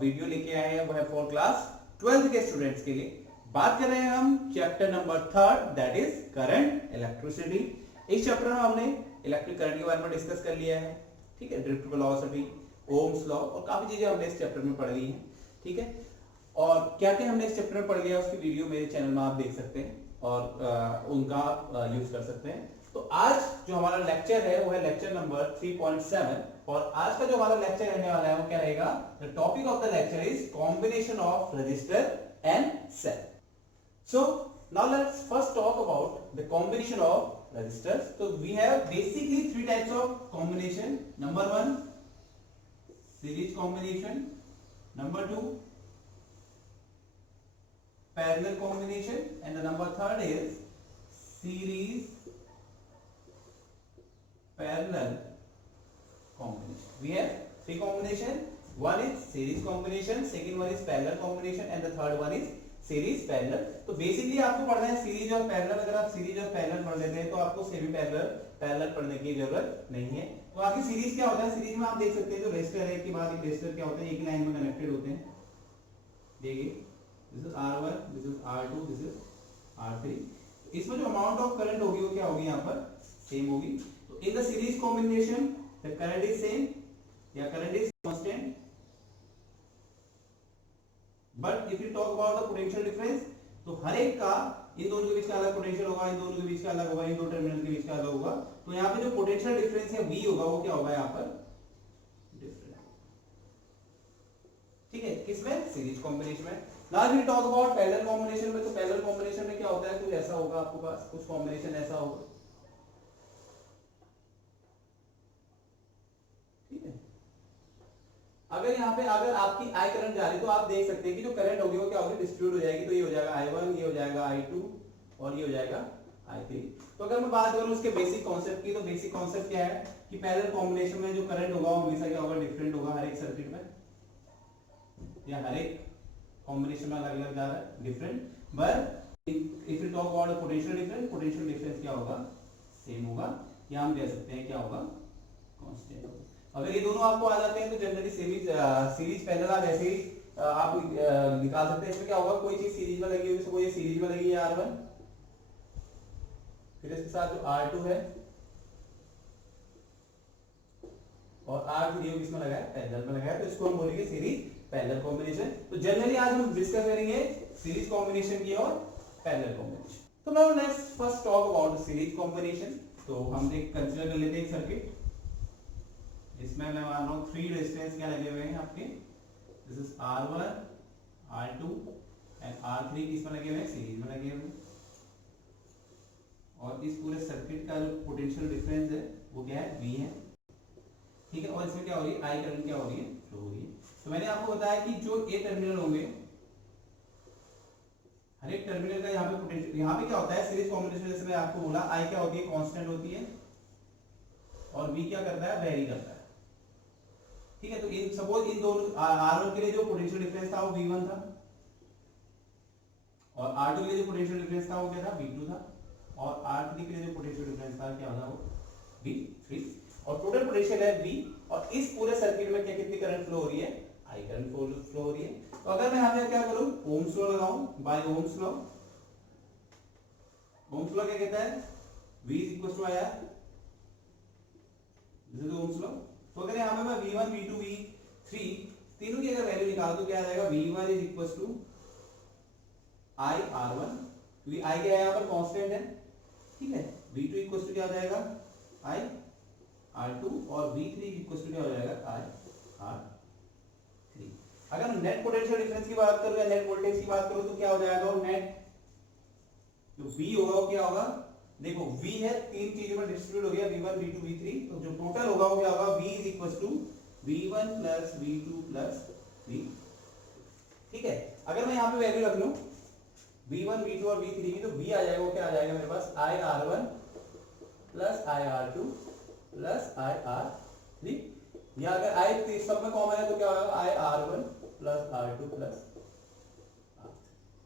Video लेके आए हैं वो है फॉर क्लास 12th के स्टूडेंट्स के लिए। बात कर रहे हैं हम chapter number 3 that is current electricity. इस चैप्टर में हमने इलेक्ट्रिक करंट के बारे में डिस्कस कर लिया है, ठीक है, ड्रिफ्ट वेलोसिटी, ओम्स लॉ और काफी चीजें हमने इस चैप्टर में पढ़ ली हैं, ठीक है। और क्या क्या हमने इस चैप्टर में पढ़ लिया उसकी वीडियो मेरे चैनल में आप देख सकते हैं और उनका आप यूज कर सकते हैं। तो आज जो हमारा लेक्चर है वो है लेक्चर नंबर 3.7 और आज का जो हमारा लेक्चर रहने वाला है वो क्या रहेगा, the topic of the lecture is combination of resistor and cell. So now let's first talk about the combination of resistors. So we have basically three types of combination. Number one, series combination. Number two, parallel combination, and the number third is series parallel combination. We have three combination. One is series combination, second one is parallel combination, and the third one is series parallel. तो basically आपको पढ़ना है series और parallel. अगर आप series और parallel पढ़ लेते हैं तो आपको सेमी पैरेलल पढ़ने की जरूरत नहीं है। तो आपकी सीरीज क्या होता है, सीरीज में आप देख सकते हैं जो रेजिस्टर है के बाद एक रेजिस्टर क्या होता है, एक लाइन में कनेक्टेड होते हैं। देखिए this is R1, this is R2, this is R3। इसमें जो अमाउंट ऑफ करंट होगी वो क्या होगी, यहाँ पर सेम होगी। तो in the series combination the current is same या current is constant, but if you talk about the potential difference तो हर एक का इन दोनों के बीच का अलग पोटेंशियल होगा, इन दोनों के बीच का अलग होगा, इन दो टर्मिनल के बीच का अलग होगा। तो यहाँ पे जो पोटेंशियल डिफरेंस है V होगा वो क्या होगा यहाँ पर डिफरेंट, ठीक है, किसमें सीरीज कॉम्बिनेशन में। Now we talk about parallel combination में। तो पैरेलल कॉम्बिनेशन में क्या होता है, कुछ ऐसा होगा आपके पास, कुछ कॉम्बिनेशन ऐसा होगा, ठीक है। अगर यहाँ पे अगर आपकी आई करंट जा रही है तो आप देख सकते हैं कि जो करंट होगी वो क्या होगी, डिस्ट्रीब्यूट हो जाएगी। तो ये हो जाएगा I1, ये हो जाएगा I2 और ये हो जाएगा I3। तो अगर मैं बात करूं उसके बेसिक कॉन्सेप्ट की, तो बेसिक कॉन्सेप्ट क्या है कि पैरेलल कॉम्बिनेशन में जो करंट होगा वो हमेशा क्या होगा, डिफरेंट होगा हर एक सर्किट में या हर एक कॉम्बिनेशन में अलग अलग जा रहा है different. But if you talk about potential difference क्या होगा, सेम होगा, या हम कह सकते हैं क्या होगा, कांस्टेंट होगा। अगर ये दोनों आपको आ जाते हैं तो जनरली सीरीज पैरेलल आप ऐसे ही आप निकाल सकते हैं। इसमें क्या होगा, कोई चीज सीरीज में लगी हुई, सपोज ये सीरीज में लगी है R1, फिर इसके साथ जो R2 है और R3 किसमें लगा है, पैरेलल में लगा है, तो इसको हम बोलेंगे सीरीज पैरेलल कॉम्बिनेशन। तो जनरली आज हम डिस्कस करेंगे सीरीज कॉम्बिनेशन की और पैरेलल कॉम्बिनेशन। तो now let's first talk about the series combination. तो हम एक कंसीडर कर लेते हैं एक सर्किट इसमें मैं मान रहा हूं 3 रेजिस्टेंस क्या लगे हुए हैं आपके, this is R1, R2 and R3 इसमें लगे हुए हैं, सीरीज में लगे हुए हैं। और इस पूरे सर्किट का जो पोटेंशियल डिफरेंस है वो क्या है, V है, ठीक है। और इसमें क्या हो रही है, I करंट क्या हो रही है, फ्लो हो रही है। तो मैंने आपको बताया कि जो ए टर्मिनल होंगे हर एक टर्मिनल का यहाँ पे पोटेंशियल, यहाँ पे क्या होता है सीरीज कॉम्बिनेशन, जैसे मैं आपको बोला I क्या होती है, कांस्टेंट होती है और V क्या करता है, वेरी करता है, ठीक है। तो इन सपोज इन दोनों R1 के लिए जो पोटेंशियल डिफरेंस था वो V1 था और R2 के लिए जो पोटेंशियल डिफरेंस था वो क्या था, V2 था और R3 के लिए जो पोटेंशियल डिफरेंस था क्या था, वो V3 और टोटल पोटेंशियल है V। और इस पूरे सर्किट में क्या कितनी करंट फ्लो हो रही है, I करंट फ्लो हो रही है। तो अगर मैं यहां पे क्या करूं, ओम्स लॉ लगाऊं, by Ohm's law. Ohm's law क्या कहता है, V IR, this is Ohm's law. तो अगर यहां पे मैं V1 V2 V3 तीनों की अगर वैल्यू निकाल तो क्या आ जाएगा, V1 I R1, क्योंकि I क्या है यहाँ पर कांस्टेंट है, ठीक है। V2 क्या हो जाएगा, I R2 और V3 क्या हो जाएगा, I R3। अगर नेट पोटेंशियल डिफरेंस की बात करूं या नेट वोल्टेज की बात करूं तो क्या हो जाएगा, नेट जो V होगा वो क्या होगा, देखो V है तीन चीजों में डिस्ट्रीब्यूट हो गया, V1 V2 V3, तो जो टोटल होगा वो क्या होगा, V V1 plus V2 plus V, ठीक है। अगर मैं यहाँ पे वैल्यू रख लूं V1 V2 और V3 की, तो V आ जाएगा, वो क्या आ जाएगा मेरे पास, I R1 plus I R2 plus I R3, या अगर I सब में कॉमन है तो क्या होगा, I R1 plus R2 plus R3,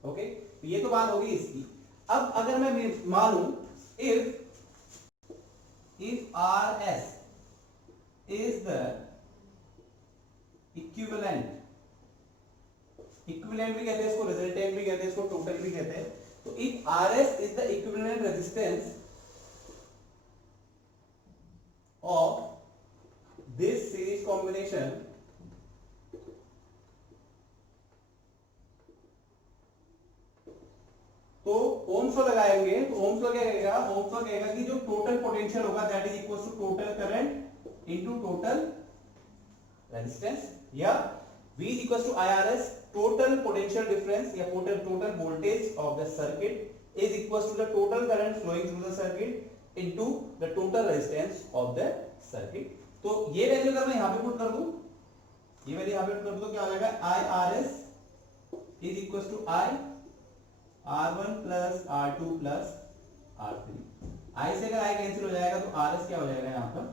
okay. तो ये तो बात होगी इसकी। अब अगर मैं मानूं if RS is the equivalent equivalent भी कहते हैं इसको, रिजल्टेंट भी कहते हैं इसको, टोटल भी कहते हैं। तो if RS is the equivalent resistance of this series combination, तो ओम्स लॉ लगाएंगे। तो ओम्स लॉ क्या कहेगा, ओम्स लॉ कहेगा कि जो टोटल पोटेंशियल होगा that is equal to total current into total resistance, या V is equals to IRS, total potential difference या total voltage of the circuit is equals to the total current flowing through the circuit into the total resistance of the circuit। तो ये value अगर मैं यहाँ पे put कर दूं, ये वैल्यू यहाँ पे पुट कर दूं, क्या हो जाएगा, IRS is equals to I R1 plus R2 plus R3। I से अगर I कैंसिल हो जाएगा तो RS क्या हो जाएगा यहाँ पर,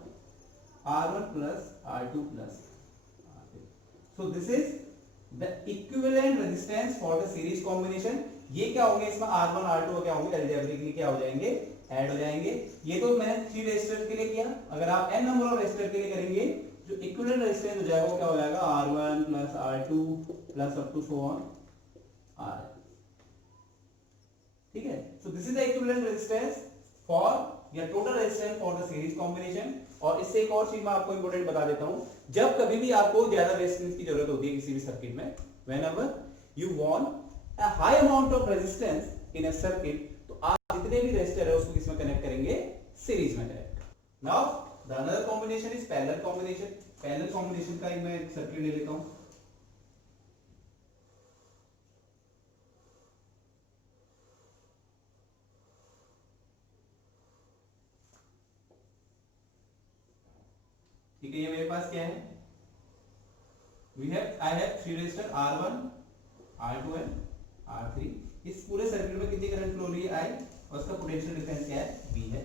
R1 plus R2 plus R3। So this is the equivalent resistance for the series combination। ये क्या होंगे इसमें R1 R2 क्या होंगे, अलजेब्रिकली क्या हो जाएंगे, ऐड हो जाएंगे। ये तो मैंने 3 रेजिस्टर के लिए किया, अगर आप n नंबर ऑफ रेजिस्टर के लिए करेंगे जो इक्विवेलेंट रेजिस्टेंस हो जाएगा वो क्या हो जाएगा, R1 plus R2 plus up to so on R। ठीक है, so this is the equivalent resistance for या total resistance for the series combination. और इससे एक और चीज मैं आपको इंपॉर्टेंट बता देता हूं, जब कभी भी आपको ज्यादा रेजिस्टेंस की जरूरत होती है किसी भी सर्किट में, whenever you want a high amount of resistance in a circuit, तो आप जितने भी रेजिस्टर है उसको किसमें कनेक्ट करेंगे, सीरीज में connect. Now the another combination is parallel combination. Parallel combination का एक मैं सर्किट ले लेता हूं। ठीक है, ये मेरे पास क्या है, I have 3 resistor R1 R2 and R3। इस पूरे सर्किट में कितनी करंट फ्लो हो रही है, I, और उसका पोटेंशियल डिफरेंस क्या है, V है।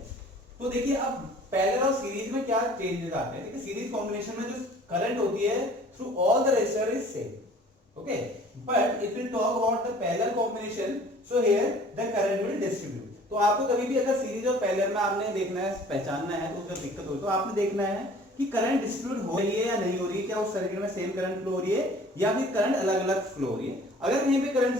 तो देखिए अब पैरेलल और सीरीज में क्या चेंजेस आते हैं। देखिए सीरीज कॉम्बिनेशन में जो करंट होती है through all the resistor is same, okay, but if we talk about the parallel combination, so here the current will distribute. तो आपको कभी भी अगर सीरीज और पैरेलल में आपने देखना है, पहचानना है, तो उसमें दिक्कत हो तो आपने देखना है कि करंट डिस्ट्रीब्यूट हो रही है या नहीं हो रही है, क्या उस सर्किट में सेम करंट फ्लो हो रही है या फिर करंट अलग अलग फ्लो हो रही है। अगर कहीं पे करंट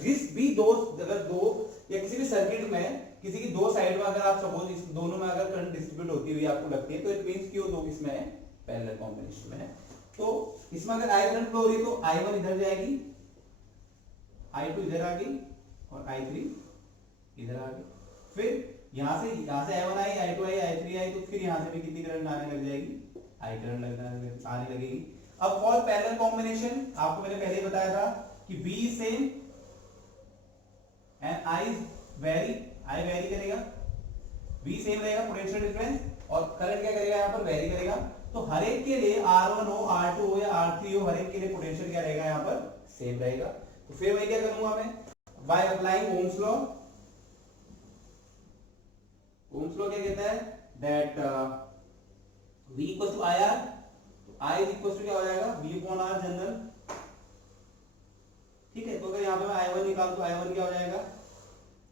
जिस भी दो, अगर दो या किसी भी सर्किट में किसी की दो साइड में अगर आप सपोज इस दोनों में अगर करंट डिस्ट्रीब्यूट होती हुई आपको लगती है, तो इट मींस कि वो दो किसमें है, पैरेलल कॉम्बिनेशन में है। तो इसमें अगर I करंट फ्लो हो रही है तो I1 इधर जाएगी, I2 इधर आ गई और I3 इधर आ गई। फिर यहां से I1 आई, I2 आई, I3 आई, तो फिर यहां से भी कितनी करंट आने लग जाएगी, I करंट आने लगेगी। अब फॉर पैरेलल कॉम्बिनेशन आपको मैंने पहले ही बताया था कि V same and I very, I very करेगा, V सेम रहेगा पोटेंशियल डिफरेंस, और करंट क्या करेगा यहाँ पर, वेरी करेगा। तो हर एक के लिए R1 हो, R2 हो या R3 हो, हर एक के लिए पोटेंशियल क्या रहेगा यहाँ पर, सेम रहेगा। तो फिर मैं क्या करूंगा, मैं बाय applying Ohm's law. Ohm's law क्या कहता है, that V equal to IR, I equal to क्या हो जाएगा, V अपॉन R जनरल। ठीक है, तो अगर यहाँ पे मैं I1 निकाल तो I1 क्या हो जाएगा,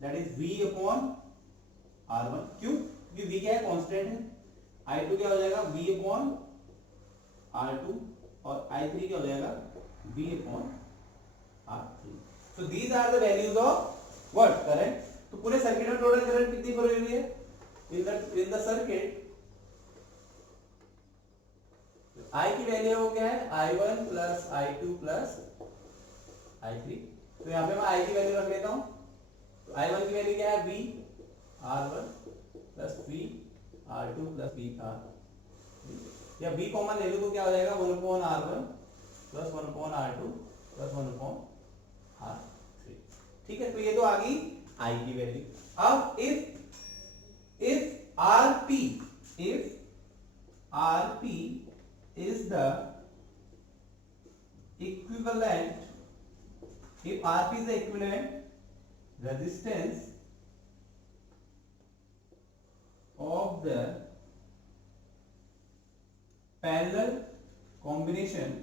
that is V upon R1। क्यों, क्योंकि V क्या है, कांस्टेंट है। I2 क्या हो जाएगा, V अपॉन R2, और I3 क्या हो जाएगा, V upon R3। So these are the values of what, current. तो पूरे सर्किट में टोटल करंट कितनी फ्लो हो रही है in the circuit, I की वैल्यू हो क्या है, I1 plus I2 plus I3। तो यहाँ पे मैं I की वैल्यू रख लेता हूँ। तो I1 की वैल्यू क्या है, V R1 plus V R2 plus V R3, या V कॉमन ले लो तो क्या हो जाएगा, 1 upon R1 plus 1 upon R2 plus 1 upon R3। ठीक है, तो ये तो आ गई I की वैल्यू। अब if RP is the equivalent, if RP is the equivalent resistance of the parallel combination,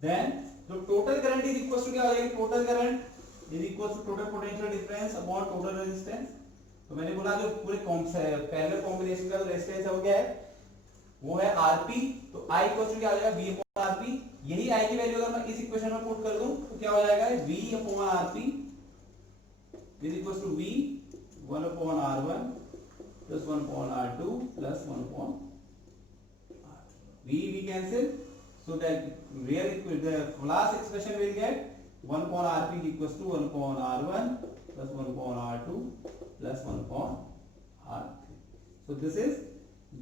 then जो total current is equal to क्या हो जाएगी, total current is equal to total potential difference upon total resistance. तो मैंने बोला जो पूरे parallel combination का जो रेजिस्टेंस है वो क्या है, वो है आरपी, तो आई इक्वल टू क्या हो जाएगा, वी अपॉन आरपी। यही आई की वैल्यू अगर मैं इस इक्वेशन में पुट कर दूं तो क्या हो जाएगा, V upon RP is equal to V 1 upon r1 plus 1 upon r2 plus 1 upon v cancel, so that real the last expression will get 1 upon rp equals to 1 upon r1 plus 1 upon r2 plus 1 upon r3. So this is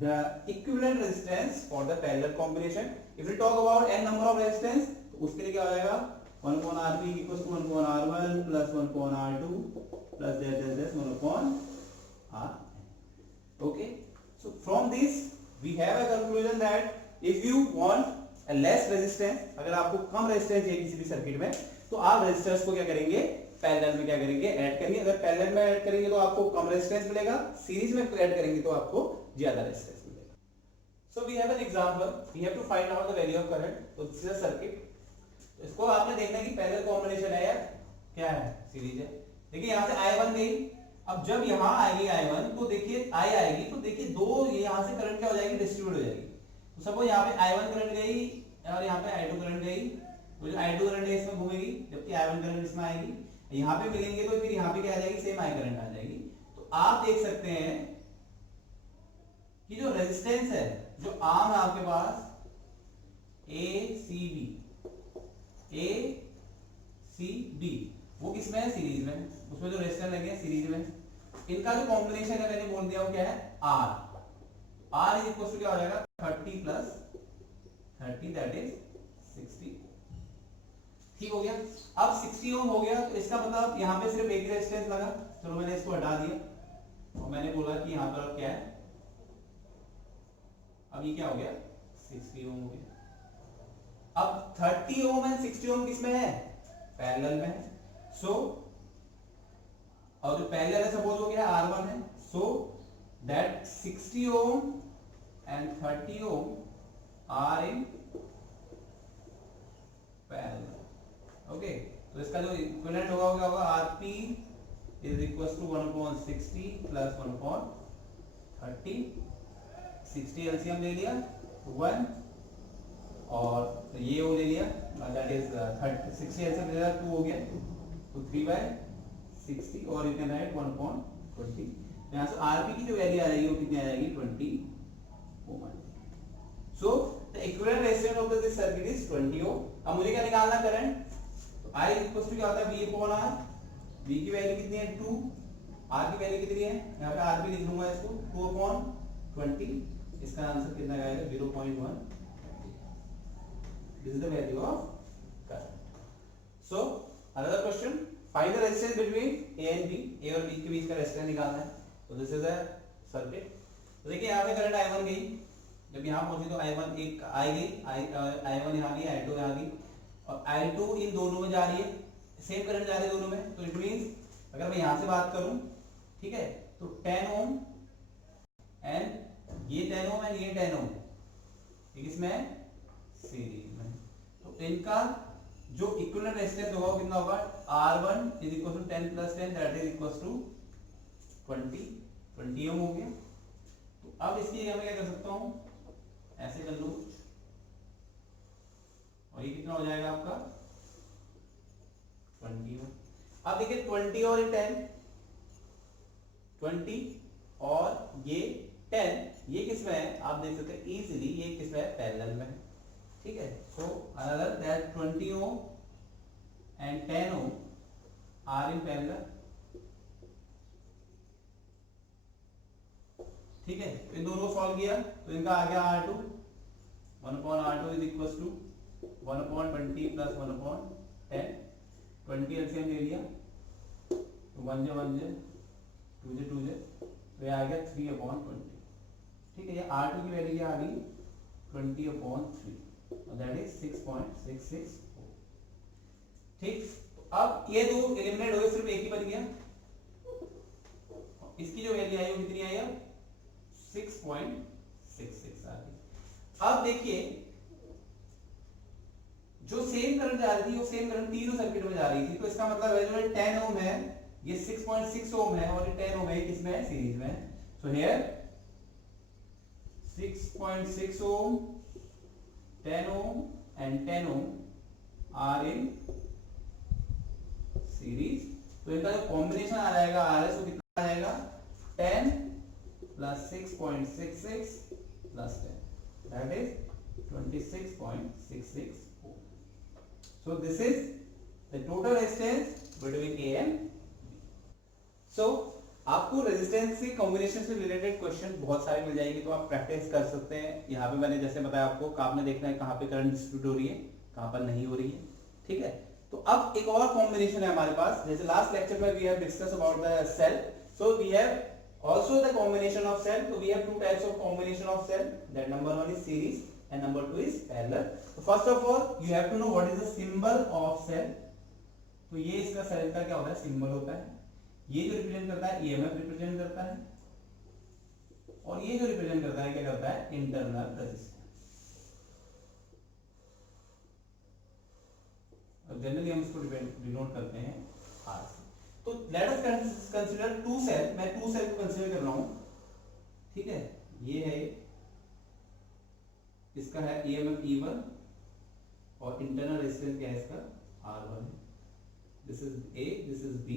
the equivalent resistance for the parallel combination. If we talk about n number of resistance, तो उसके लिए क्या हो जाएगा, 1 upon rp equals to 1 upon r1 plus 1 upon r2 plus this 1 upon r. Okay, so from this we have a conclusion that if you want a less resistance, अगर आपको कम resistance चाहिए किसी भी सर्किट में, तो आप रेजिस्टेंस को क्या करेंगे, पैरेलल में क्या करेंगे, ऐड करेंगे। अगर पैरेलल में ऐड करेंगे तो आपको कम रेजिस्टेंस मिलेगा, सीरीज में ऐड करेंगे तो आपको ज्यादा रेजिस्टेंस मिलेगा। So we have an example, we have to find out the value of current. तो दिस इज अ सर्किट, इसको आपने देखना है कि पैरेलल कॉम्बिनेशन है या क्या है, सीरीज है। देखिए यहाँ से I1 गई, अब जब यहाँ आएगी I1 तो देखिए I आएगी, तो देखिए दो यहाँ से करंट क्या हो जाएगी, डिस्ट्रीब्यूट हो जाएगी। तो सपोज यहाँ पे I1 करंट गई और यहाँ पे I2 करंट गई, तो जो I2 करंट है इसमें घूमेगी, जबकि I1 करंट इसमें आएगी। यहाँ पे मिलेंगे तो फिर यहाँ पे क्या आ जाएगी, सेम I करंट आ जाएगी। तो आप देख सकते हैं कि जो रेजिस्टेंस है, जो आम है आपके पास ACB, वो किसमें है, सीरीज में। उसमें जो रेजिस्टेंस लगे हैं सीरीज में, इनका जो कॉम्बिनेशन है मैंने बोल दिया वो क्या है, R इज इक्वल टू क्या हो जाएगा, 30 प्लस 30 दैट इज 60। ठीक हो गया। अब 60 ओम हो गया, तो इसका मतलब यहाँ पे सिर्फ एक रेजिस्टेंस लगा, चलो मैंने इसको हटा दिया और मैंने बोला कि यहाँ पर अब क्या है, अब ये क्या हो गया, 60 ओम हो गया। अब 30 ओम एंड 60 ओम किसमें है, पैरेलल में है। सो और जो पैरेलल है सपोज हो गया R1 है, so that 60 ohm and 30 ohm are in parallel. Okay, तो इसका जो इक्विवेलेंट होगा क्या होगा, RP is equals to 1 upon 60 plus 1 upon 30। 60 LCM ले लिया 1 और ये वो ले लिया, दैट इज 60 एलसीएम ले लिया 2 हो गया, तो 3/60 और यू कैन राइट 1 upon 20। यहाँ से आरपी की जो वैल्यू आ जाएगी वो कितनी आ जाएगी, 20 ohm. So the equivalent resistance of this circuit is 20 ohm. अब मुझे क्या निकालना, करंट। तो I इक्वल टू क्या होता है, V अपॉन R। V की वैल्यू कितनी है, 2। R की वैल्यू कितनी है, यहाँ पे RP लिख लूंगा इसको, 2 अपॉन 20। इसका आंसर कितना आएगा, 0.1। This is the value of current. So another question, find the resistance between A and B। A और B के बीच का रेजिस्टेंस निकालना है। तो दिस इज अ सर्किट। तो देखिए यहाँ पे करंट I1 गई, जब यहाँ पहुंची तो I1 एक आई गई, I1 यहाँ गई, I2 यहाँ गई और I2 इन दोनों में जा रही है, सेम करंट जा रही है दोनों में। तो इट मींस अगर मैं यहाँ से बात करूं, ठीक है, तो 10 ओम एंड ये 10 ओम एंड ये 10 ओम, ठीक, इसमें सीरीज में। तो इनका जो इक्विवेलेंट रेजिस्टेंस होगा वो कितना होगा, R1 is equal to 10 plus 10 that is equal to 20 ohm हो गया। तो अब इसकी जगह मैं क्या कर सकता हूं, ऐसे कर लूं और ये कितना हो जाएगा आपका 20 ओम। अब देखिए 20 और 10, 20 और ये 10, ये किसमें है, आप देख सकते हैं इजीली, ये किसमें है, पैरेलल में। ठीक है, so another that 20 ohm and 10 ohm are in parallel. ठीक है, तो इन दोनों को सॉल्व किया तो इनका आ गया R2, 1 upon R2 is equals to 1 upon 20 plus 1 upon 10। 20 LCM ले लिया तो 1 जे 1 जे 2 जे 2 जे, तो ये आ गया 3 upon 20। ठीक है, ये R2 की वैल्यू आ गई 20 upon 3 और दैट इज 6.66। ठीक, तो अब ये दो एलिमिनेट हो गए, सिर्फ एक ही बच गया। इसकी जो वैल्यू आई वो कितनी आई है, 6.66 आ गई। अब देखिए जो सेम करंट जा रही थी वो सेम करंट तीनों सर्किट में जा रही थी, तो इसका मतलब है जो 10 ओम है ये 6.6 ओम है और ये 10 ओम है, किसमें है, सीरीज में। So here 6.6 ohm, 10 ohm and 10 ohm are in series. तो इनका जो कॉम्बिनेशन आ जाएगा RS वो कितना आ जाएगा 10 plus 6.66 plus 10, that is 26.66 ohm. So this is the total resistance between A and B. So आपको रेजिस्टेंस के कॉम्बिनेशन से रिलेटेड क्वेश्चन बहुत सारे मिल जाएंगे, तो आप प्रैक्टिस कर सकते हैं। यहाँ पे मैंने जैसे बताया आपको, आपने देखना है कहाँ पे करंट डिस्ट्रीब्यूट हो रही है, कहाँ पर नहीं हो रही है, ठीक है। तो अब एक और कॉम्बिनेशन है हमारे पास, जैसे लास्ट लेक्चर में we have discuss about the cell, so we have also the combination of cell. So we have two types of combination of cell, that number one is series and number two is parallel. So first of all you have to know what is the symbol of cell. तो ये इसका cell का क्या होता है, symbol होता है। ये जो रिप्रेजेंट करता है ईएमएफ रिप्रेजेंट करता है, और ये जो रिप्रेजेंट करता है क्या करता है, इंटरनल रेजिस्टेंस। अब जनरली हम इसको डिनोट करते हैं आर से। तो let us consider two cell, मैं टू सेल को कंसीडर कर रहा हूं, ठीक है। ये है, इसका है ईएमएफ E1 और इंटरनल रेजिस्टेंस क्या है इसका R1 है। This is A, this is B,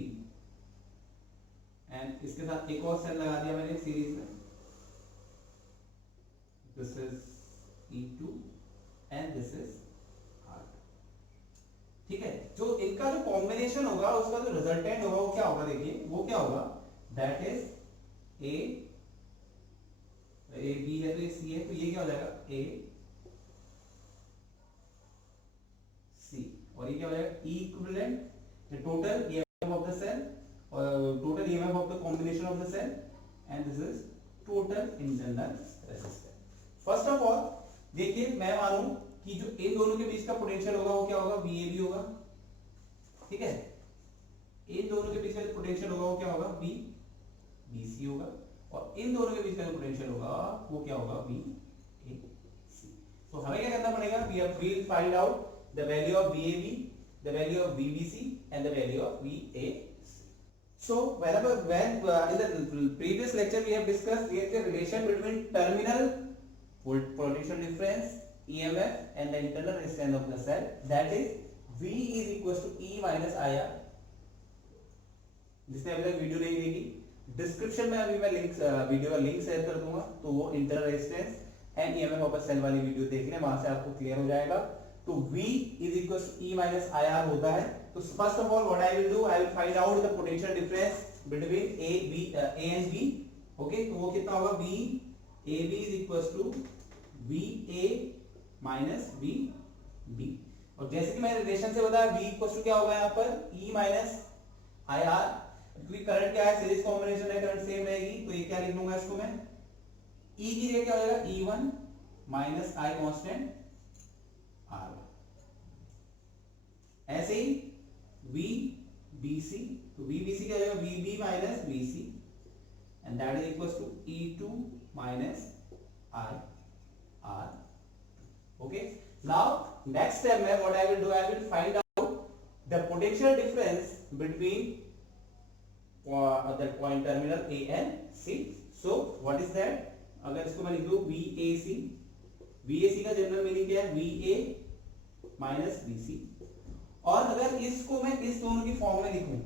and इसके साथ एक और सेल लगा दिया मैंने सीरीज में, this is E2 and this is R2, ठीक है। जो इनका जो कॉम्बिनेशन होगा उसका जो रिजल्टेंट होगा वो क्या होगा, देखिए वो क्या होगा, दैट इज A B है तो ये C है, तो ये क्या हो जाएगा A C, और ये क्या हो जाएगा E equivalent, the total EMF of the cell, total EMF of the combination of the cell, and this is total internal resistance. First of all देखिए, मैं मानूं कि जो इन दोनों के बीच का पोटेंशियल होगा वो क्या होगा, VAB होगा, ठीक है। इन दोनों के बीच का जो पोटेंशियल होगा वो क्या होगा, VBC होगा, और इन दोनों के बीच का जो पोटेंशियल होगा वो क्या होगा, VAC। तो हमें क्या करना पड़ेगा, we will find out the value of VAB, the value of VBC and the value of VAC. So when in the previous lecture we have discussed the relation between terminal potential difference EMF and the internal resistance of the cell, that is V is equals to E minus IR। जिसने अभी तक video नहीं देखी, description में अभी मैं video का link share कर दूंगा, तो वो internal resistance and EMF of cell वाली वीडियो देख लें, वहां से आपको क्लियर हो जाएगा। तो V is equals to E minus IR होता है। तो first of all what I will do, I will find out the potential difference between A and B, okay। तो वो कितना होगा, VAB is equals to VA minus VB, और जैसे कि मैंने रिलेशन से बताया V इक्वल्स टू क्या होगा यहाँ पर, E minus IR, क्योंकि करंट क्या है, सीरीज कॉम्बिनेशन है, करंट सेम रहेगी, तो ये क्या लिख लूंगा इसको मैं, E की जगह क्या हो जाएगा, E1 minus I constant R1। ऐसे ही VBC, तो VBC क्या हो जाएगा, VB minus VC, and that is equals to E2 minus IR। Okay, now next step में what I will do, I will find out the potential difference between the point terminal A and C. So what is that? अगर इसको मैं लिख दूं VAC, VAC का general meaning क्या है, VA minus VC। और अगर इसको मैं इस दोनों की फॉर्म में लिखूं,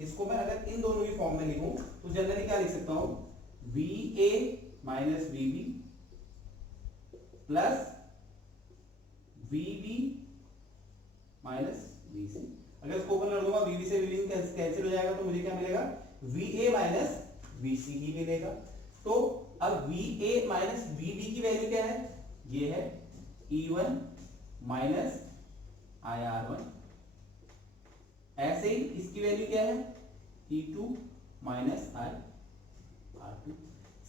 इसको मैं अगर इन दोनों की फॉर्म में लिखूं तो जनरली क्या लिख सकता हूं, VA minus VB plus VB minus VC। अगर इसको ओपन कर दूंगा, VB से VB कैंसिल हो जाएगा, तो मुझे क्या मिलेगा, VA माइनस VC ही मिलेगा। तो अब VA माइनस VB की वैल्यू क्या है, ये है E1 माइनस IR1। ऐसे ही इसकी वैल्यू क्या है, E2 माइनस IR2।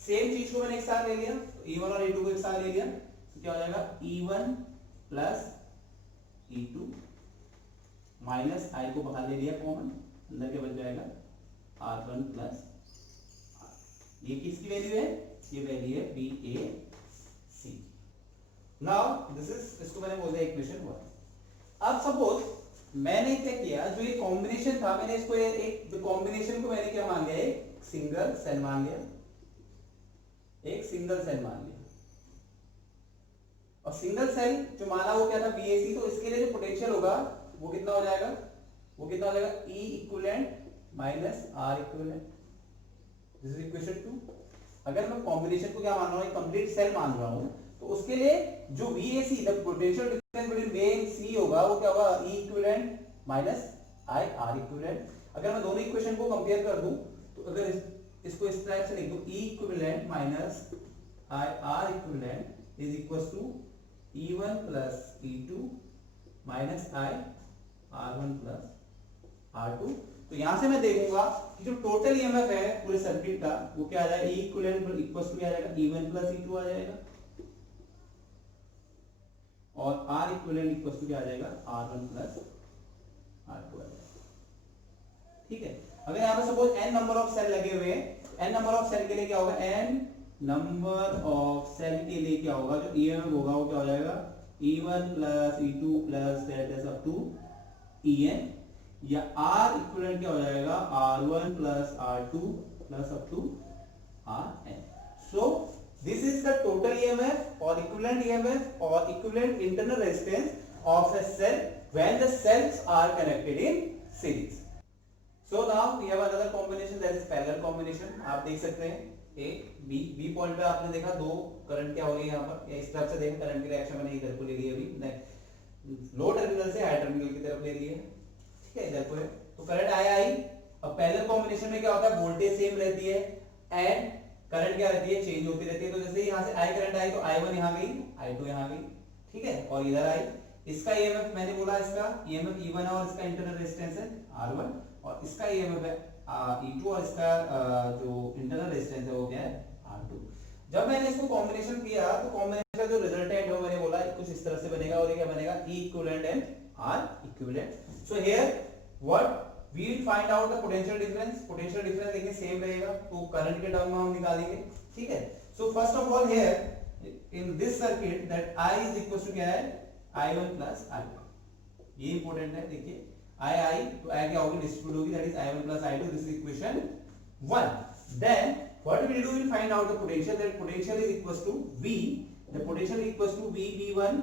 सेम चीज को मैंने एक साथ ले लिया, E1 और E2 को एक साथ ले लिया, तो क्या हो जाएगा, E1 plus E2 minus I को बाहर ले लिया कॉमन, अंदर क्या बच जाएगा, R1 प्लस R। ये किसकी वैल्यू है, ये वैल्यू है VAC। नाउ दिस इज, इसको मैंने बोल दिया इक्वेशन 1। अब सपोज मैंने क्या किया, जो ये कॉम्बिनेशन था, मैंने इसको एक कॉम्बिनेशन को मैंने क्या मान लिया, एक सिंगल सेल मान लिया, एक सिंगल सेल मान लिया, और सिंगल सेल जो माना वो क्या था VAC, तो इसके लिए जो पोटेंशियल होगा वो कितना हो जाएगा, वो कितना हो जाएगा E equivalent minus R equivalent. This is equation 2। अगर मैं कॉम्बिनेशन को क्या मान रहा हूँ, कंप्लीट सेल मान रहा हूँ, तो उसके लिए जो VAC the potential difference between main C होगा वो क्या होगा, E equivalent minus I R equivalent. अगर मैं दोनों इक्वेशन को कंपेयर कर दूं, तो अगर इसको इस टाइप से लिख दूं, E equivalent minus I R equivalent is equal to E1 plus E2 minus I R1 plus R2। तो यहां से मैं देखूंगा कि जो टोटल ईएमएफ है पूरे सर्किट का वो क्या आ जाएगा, E इक्विवेलेंट इक्वल टू क्या आ जाएगा, E1 प्लस E2 आ जाएगा, और R इक्विवेलेंट इक्वल टू क्या आ जाएगा, R1 प्लस R2 आ जाएगा। ठीक है। अगर यहाँ पे suppose n number of cell लगे हुए हैं, n नंबर ऑफ सेल के लिए क्या होगा, n नंबर ऑफ सेल के लिए क्या होगा, जो ईएमएफ होगा वो क्या हो जाएगा, E1 plus E2 plus that is up to En, या R इक्विवेलेंट क्या हो जाएगा, R1 plus R2 plus up to Rn। So this is the total EMF और इक्विवेलेंट ईएमएफ और equivalent internal resistance of a cell when the cells are connected in series। So now we have another combination, that is parallel combination। आप देख सकते हैं A B, B point पे आपने देखा दो करंट क्या हो रही है यहाँ पर, या इस तरफ से देखें करंट की डायरेक्शन मैंने इधर को ले ली है, अभी लो टर्मिनल से हाई टर्मिनल की तरफ ले ली है, ठीक है, इधर को है, तो करंट आई। अब पैरेलल कॉम्बिनेशन में क्या होता है, वोल्टेज सेम रहती है एंड करंट क्या रहती है, चेंज होती रहती है। तो जैसे यहाँ से आई करंट आई तो I1 यहाँ गई, I2 यहाँ गई, ठीक है, और इधर आई। इसका ईएमएफ मैंने बोला, इसका ईएमएफ E1 और इसका इंटरनल रेजिस्टेंस है R1, और इसका ईएमएफ है E2 और इसका जो इंटरनल रेजिस्टेंस है वो क्या है, R2। जब मैंने इसको कॉम्बिनेशन किया तो कॉम्बिनेशन का जो रिजल्टेंट है मैंने बोला कुछ इस तरह से बनेगा, और ये क्या बनेगा, E equivalent and R equivalent. So here what we will find out the potential difference। potential difference देखिए सेम रहेगा, तो करंट के टर्म में हम निकालेंगे, ठीक है। So first of all here in this circuit that I is equal to क्या है, I1 प्लस I2, ये इंपॉर्टेंट है। देखिए I तो I क्या होगी, डिस्ट्रीब्यूट होगी, that is I1 plus I2, this is equation 1। Then what we will do, we'll find out the potential, that potential is equals to V, the potential is equals to V1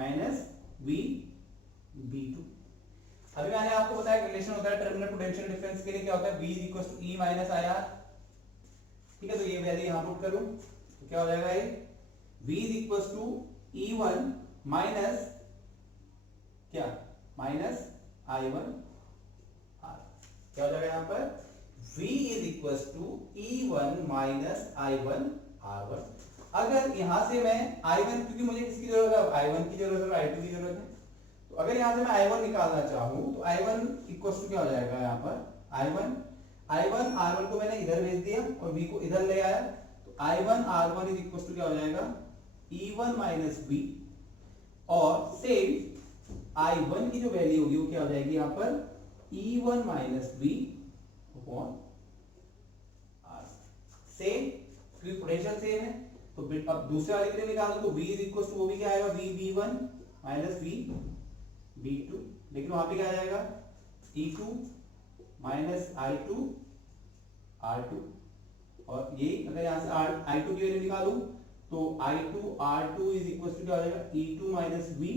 minus V2। अभी मैंने आपको बताया relation होता है terminal potential difference के लिए, क्या होता है, V is equals to E minus IR, ठीक है। तो ये वैल्यू यहां पुट करूं तो क्या हो जाएगा, ये V is equals to E1 minus क्या, माइनस I1 R, क्या हो जाएगा यहाँ पर, V is equals to E1 minus I1 R1। अगर यहां से मैं I1, क्योंकि मुझे किसकी जरूरत है, I1 की जरूरत है, I2 की जरूरत है, तो अगर यहां से मैं I1 निकालना चाहूं तो I1 इक्वल्स टू क्या हो जाएगा, यहाँ पर I1 R1 को मैंने इधर भेज दिया और V को इधर ले आया, तो I1 R1 is equals to क्या हो जाएगा, E1 माइनस V, और सेम I1 की जो वैल्यू होगी वो क्या हो जाएगी यहाँ पर, E1 minus V upon R। Same, क्योंकि पोटेंशियल सेम है, तो अब दूसरे वाले के लिए निकालो तो V इज इक्वल्स टू वो भी क्या आएगा, V1 माइनस V2, लेकिन वहां पे क्या आ जाएगा, E2 माइनस I2 R2, और ये अगर यहां से I2 की वैल्यू निकालूं तो I2 R2 is equal to क्या हो जाएगा, E2 minus V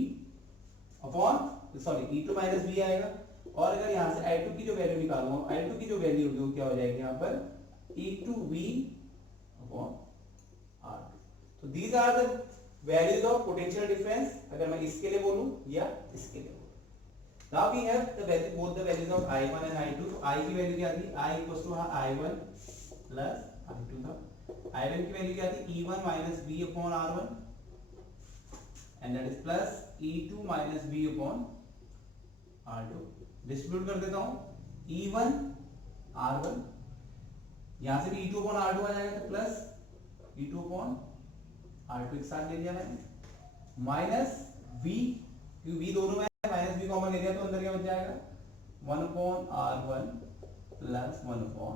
upon sorry E2 minus V आएगा, और अगर यहां से I2 की जो वैल्यू निकालूंगा, I2 की जो वैल्यू होगी वो क्या हो जाएगी यहाँ पर, E2V अपॉन R2। तो these are the values of potential difference, अगर मैं इसके लिए बोलूं या इसके लिए बोलूं। Now we have the value, both the values of I1 and I2। तो I की वैल्यू क्या थी, I equals to I1 plus I2 था। I1 की वैल्यू क्या थी, E1 minus V upon R1, and that is plus E2 minus V upon R2। Distribute कर देता हूं, E1 R1, यहां से भी E2 अपॉन R2 आ जाएगा, तो प्लस E2 अपॉन R2 एक साथ ले लिया मैंने, माइनस V, क्योंकि V दोनों में माइनस V कॉमन ले लिया तो अंदर क्या बच जाएगा, 1 upon R1 plus 1 upon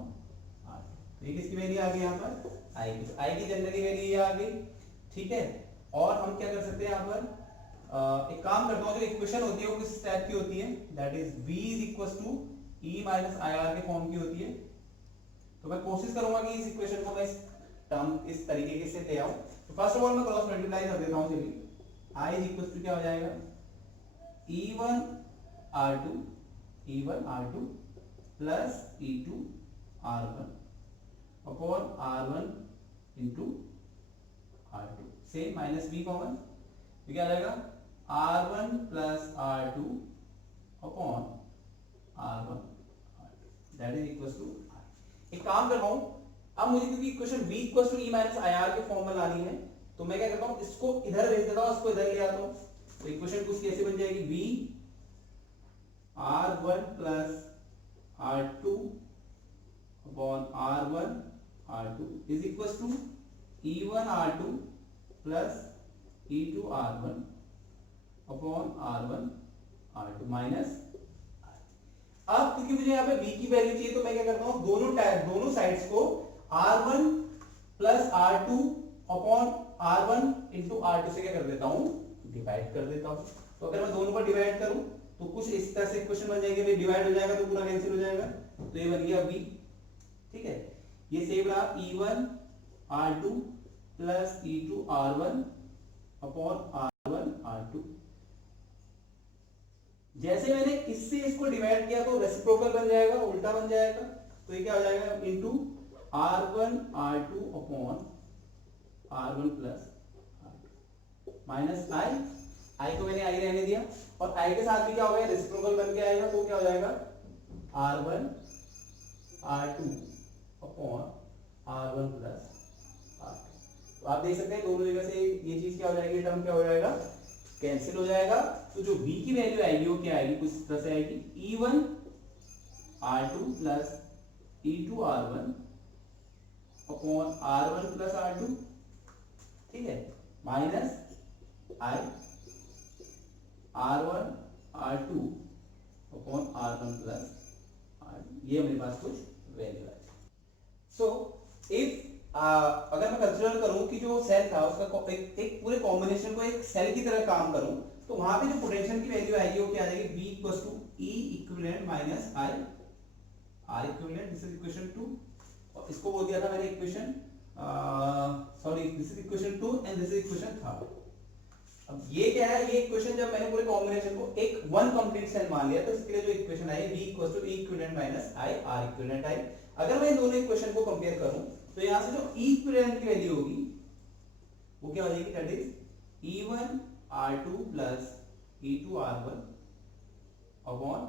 R2। तो ये किसकी वैल्यू आ गई यहाँ पर, I की, तो I की जनरली वैल्यू ये आ गई, ठीक है। और हम क्या कर सकते हैं यहाँ पर, एक काम करता हूँ, जो इक्वेशन होती है वो किस टाइप की होती है, that is V is equals to E minus IR के फॉर्म की होती है। तो मैं कोशिश करूंगा कि इस इक्वेशन को मैं इस टर्म इस तरीके से ले आऊं। तो फर्स्ट ऑफ ऑल मैं क्रॉस मल्टीप्लाई कर देता हूं, चलिए I इज इक्वल टू क्या हो जाएगा, E1 R2 E1 R2 plus E2 R1 upon R1 into R2, same minus b common, तो क्या आ जाएगा R1 plus R2 upon R1 that is equal to R। एक काम कर रहा हूं, अब मुझे क्योंकि equation v equal to e minus I R के फॉर्म में लानी है, तो मैं क्या करता हूं, इसको इधर भेज देता हूं, इसको इधर ले आता हूं, तो इक्वेशन कुछ कैसे बन जाएगी, v R1 plus R2 upon R1 R2 is equal to E1 R2 plus E2 R1 upon R1 R2 minus. अब क्योंकि मुझे यहाँ पे v की वैल्यू चाहिए, तो मैं क्या करता हूँ, दोनों साइड्स को R1 plus R2 upon R1 into R2 से क्या कर देता हूँ, डिवाइड कर देता हूँ। तो अगर मैं दोनों पर डिवाइड करूं तो कुछ इस तरह से इक्वेशन बन जाएगी, डिवाइड हो जाएगा तो पूरा कैंसिल हो जाएगा, तो ये बन गया v। ठीक है, ये सेम रहा E1 R2 plus E2 R1 upon R1 R2। जैसे मैंने इससे इसको डिवाइड किया तो रेसिप्रोकल बन जाएगा, उल्टा बन जाएगा, तो ये क्या हो जाएगा, into R1 R2 upon R1 plus R2 minus I को मैंने आई रहने दिया, और आई के साथ भी क्या हो गया, रेसिप्रोकल बन के आएगा, तो क्या हो जाएगा R1 R2 upon R1 plus R2। तो आप देख सकते हैं दोनों जगह से ये चीज क्या हो जाएगी, टर्म क्या हो जाएगा, कैंसिल हो जाएगा। तो जो v की वैल्यू आएगी वो क्या आएगी, कुछ तरह से आएगी E1 R2 plus E2 R1 upon R1 plus R2, ठीक है, माइनस आई R1 R2 upon R1 plus R2, ये मेरे पास कुछ वैल्यू है। सो इफ अगर मैं कंसीडर करूं कि जो सेल था उसका एक पूरे कॉम्बिनेशन को एक सेल की तरह काम करूं, तो वहां पे जो पोटेंशियल की वैल्यू आएगी वो क्या आ जाएगी, V equals to E equivalent minus I R equivalent, this is equation 2, और इसको बोल दिया था मैंने equation, sorry this is equation 2 and this is equation 3। अब ये क्या है, ये इक्वेशन जब मैंने पूरे कॉम्बिनेशन को एक वन कंप्लीट सेल मान लिया, तो इसके लिए जो इक्वेशन आई V equals to E equivalent minus I R equivalent आई। अगर मैं इन दोनों इक्वेशन को कंपेयर करूं तो यहां से जो E इक्विवेलेंट की वैल्यू होगी वो क्या हो जाएगी, that is E1 R2 plus E2 R1 upon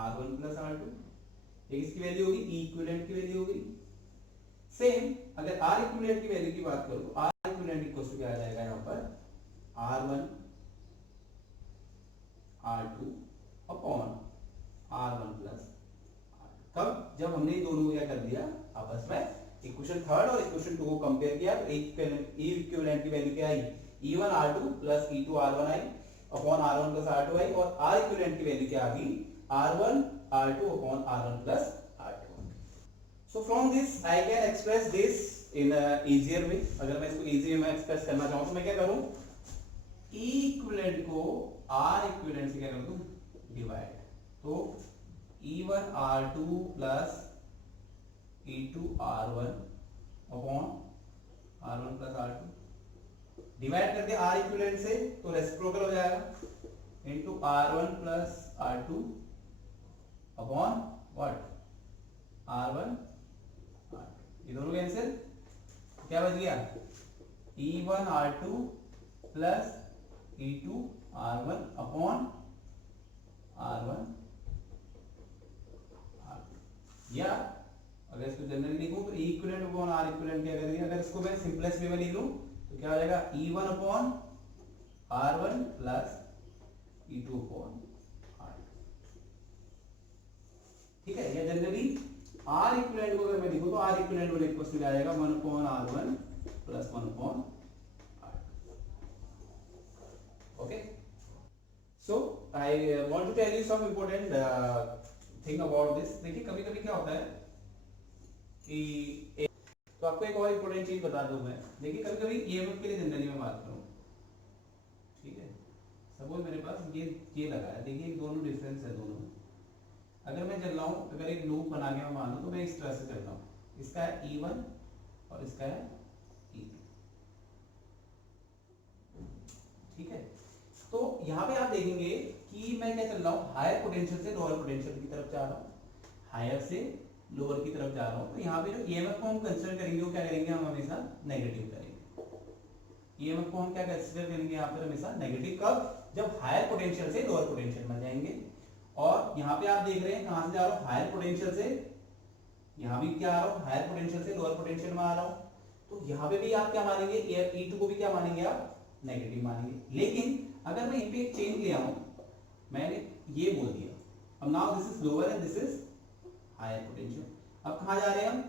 R1 plus R2, एक इसकी वैल्यू होगी, E इक्विवेलेंट की वैल्यू होगी। सेम अगर R इक्विवेलेंट की वैल्यू की बात करूं तो R इक्विवेलेंट इक्वल्स टू क्या आ जाएगा यहां पर, R1 R2 upon R1 plus R2। कब, जब हमने ये दोनों को क्या कर दिया, आपस में इक्वेशन 3 और इक्वेशन 2 को कंपेयर किया, तो E इक्विवेलेंट की वैल्यू क्या आई, E1 R2 plus E2 R1 आई अपॉन R1 प्लस R2 आई, और R इक्विवेलेंट की वैल्यू क्या आ गई, R1 R2 upon R1 plus R2। So from this I can express this in easier way. अगर मैं इसको easy way में express करना चाहूं तो मैं क्या करूं, E इक्विवेलेंट को R इक्विवेलेंट से क्या कर दूं, डिवाइड, तो E1 R2 plus E2 R1 upon R1 plus R2 divide कर दिया R इक्विवेलेंट से, तो रेसिप्रोकल हो जाएगा, into R1 plus R2 upon what, R1 R2, ये दोनों कैंसिल, क्या बच गया, E1 R2 plus E2 R1 upon R1 R2, या अगर इसको जनरली लिखूं तो E equivalent upon R equivalent क्या करेंगे, अगर इसको मैं सिंपलेस्ट वे में लिख लूं तो क्या हो जाएगा, E1 upon R1 plus E2 upon R2, ठीक है। या जनरली R इक्विवेलेंट को अगर मैं लिखूं तो R इक्विवेलेंट वाला इक्वेशन आ जाएगा 1 upon R1 plus 1 upon R2, okay. So I want to tell you some important thing about this. देखिए कभी कभी क्या होता है कि तो आपको एक और इंपॉर्टेंट चीज बता दूं मैं, देखिए कभी कभी ईएमएफ के लिए जनरली मैं बात करूं, ठीक है, सपोज मेरे पास ये लगा है, देखिए दोनों डिफरेंस है दोनों में। अगर मैं चल रहा हूं, अगर एक लूप बना के मैं मान लूं तो मैं इस तरह से चल रहा हूं, इसका है E1 और इसका है E2, ठीक है। तो यहाँ पे आप देखेंगे कि मैं क्या चल रहा हूँ, हायर पोटेंशियल से लोअर पोटेंशियल की तरफ जा रहा हूँ, हायर से लोअर की तरफ जा रहा हूँ। तो यहाँ पे जो ईएमएफ को हम कंसीडर करेंगे वो क्या करेंगे, हम हमेशा नेगेटिव करेंगे। ईएमएफ को हम क्या कंसीडर करेंगे यहाँ पर हमेशा नेगेटिव, कब, जब हायर पोटेंशियल से लोअर पोटेंशियल में जाएंगे। और यहाँ पे आप देख रहे हैं कहां से जा रहा हूँ, हायर पोटेंशियल से, यहाँ भी क्या आ रहा हूँ, हायर पोटेंशियल से लोअर पोटेंशियल में आ रहा हूँ। तो यहाँ पे भी आप क्या मानेंगे, E2 को भी क्या मानेंगे आप, नेगेटिव मानेंगे। लेकिन अगर मैं यहाँ पे एक चेंज ले आऊं, मैंने ये बोल दिया, अब now this is lower and this is higher potential. अब कहां जा रहे हैं हम,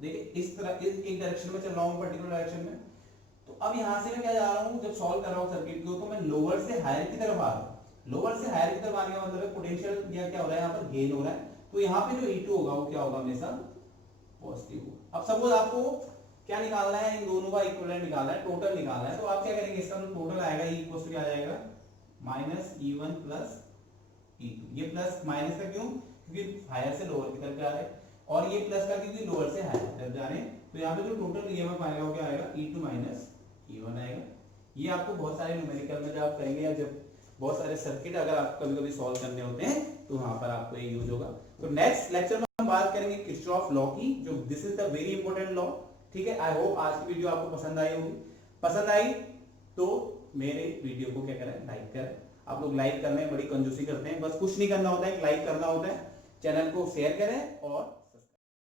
देखिए इस तरह, इस एक डायरेक्शन में चल रहा हूं, पर्टिकुलर डायरेक्शन में। तो अब यहां से मैं क्या जा रहा हूं, जब सॉल्व कर रहा हूं सर्किट को, तो मैं लोअर से हायर की तरफ आ रहा हूं। लोअर से हायर की तरफ आने का मतलब है पोटेंशियल या क्या हो रहा है, यहाँ पर गेन हो रहा है। तो यहाँ पे जो E2 होगा वो क्या होगा, हमेशा पॉजिटिव होगा। अब सपोज आपको क्या निकालना है, इन दोनों का इक्विवेलेंट निकालना है, टोटल निकालना है। तो आप क्या करेंगे, इसका जो टोटल आएगा E इक्वल टू क्या आ जाएगा, माइनस E1 प्लस E2। ये प्लस माइनस का क्यों, क्योंकि हायर से लोअर की तरफ जा रहे हैं, और ये प्लस का क्योंकि लोअर से हायर की तरफ जा रहे हैं। तो यहाँ पे जो टोटल ईएमएफ आएगा वो क्या आएगा, E2 माइनस E1 आएगा। ये आपको बहुत सारे न्यूमेरिकल में जब आप करेंगे, या जब बहुत सारे सर्किट अगर आप कभी कभी सॉल्व करने होते हैं, तो वहां पर आपको ये यूज होगा। तो नेक्स्ट लेक्चर में हम बात करेंगे किरचॉफ लॉ की, जो this is the very important law. ठीक है, आई होप आज की वीडियो आपको पसंद आई होगी। पसंद आई तो मेरे वीडियो को क्या करें, लाइक करें। आप लोग लाइक करने में बड़ी कंजूसी करते हैं, बस कुछ नहीं करना होता है, लाइक करना होता है। चैनल को शेयर करें और